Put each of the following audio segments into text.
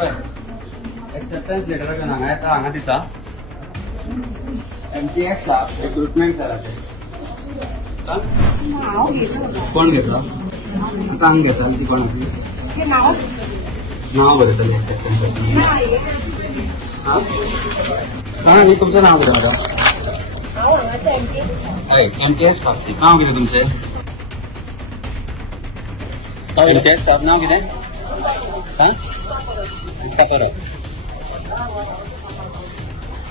acceptance letter घेऊन हांगा येता, हांगा दिता MTS ला रिक्रुटमेंट सराचे कोण घेता आता हांगा घेता ती कोणाची नाव बरयतली एक्सेप्टन्स हा सांगा न्ही तुमचं नाव कितें म्हाका MTS स्टाफ नाव कितें तुमचें MTS स्टाफ नाव कितें परत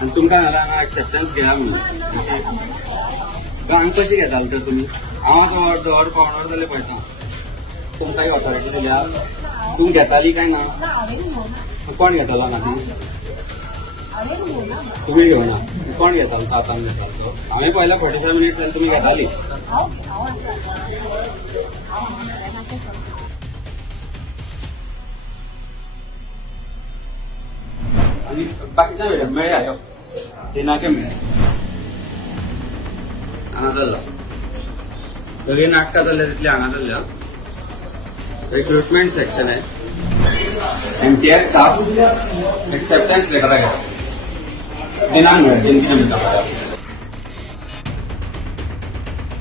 आणि तुमकां नाल्यार हांगा एक्सेप्टन्स घेया म्हणून हांगा कशी घेताले तर तुमी हांव आतां ऑर्डर पावणार जाल्यार पळयता तुमकां ऑथॉरिटी दिल्या तुमी घेताली काय ना कोण घेतालो हांगा तुम्ही घेवना कोण घेतालो तातान घेतालो हांवें पयला 45 मिनिट्स जाले तुमी घेताली आणि बाकीच्या वेळेला मेळ्या ते नाके मेळ्या हांगा जाल्ला सगळी नाटकां जाल्ल्या तितली हांगा जाल्ल्या रिक्रुटमेंट सेक्शन आहे MTS स्टाफ एक्सेप्टन्स लेटर घेता दिनांक मेळ्या 3 किलोमीटर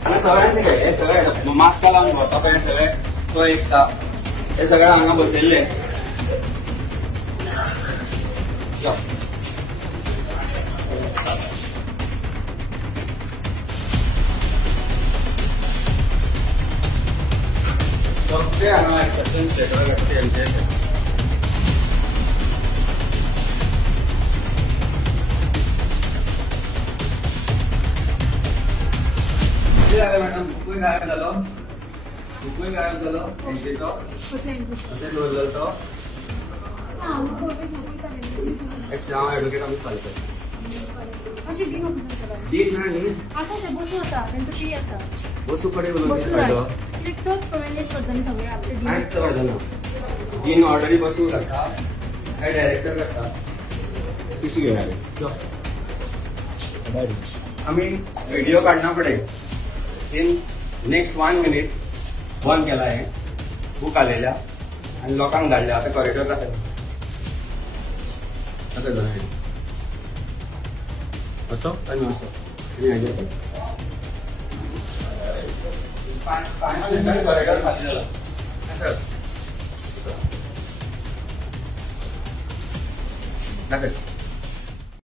हांगा सगळ्यांचे हे सगळे मास्कां लावन भरता पळय सगळे तो एक स्टाफ हे सगळे हांगा बसयल्ले सगळे हांगा एक्सेप्टन्स लेटर घेता MTS मॅडम बुकूय गायब जालो एंट्रीचो कशें दवरलेलो तो हांव एडवोकेट आमी पालयता डीन ना न्ही बसू कडेन उलोवंक डीन ऑर्डरी बसू घालता काय डायरेक्टर करता पीसी घेणार आम्ही व्हिडिओ काढना पडेल इन नेक्स्ट 1 मिनिट बंद केला आहे बुक आलेल्या आणि लोकांक धाडल्या आता कॉरिडॉर आता असो आणि असो कॉरिडॉर खाली झाला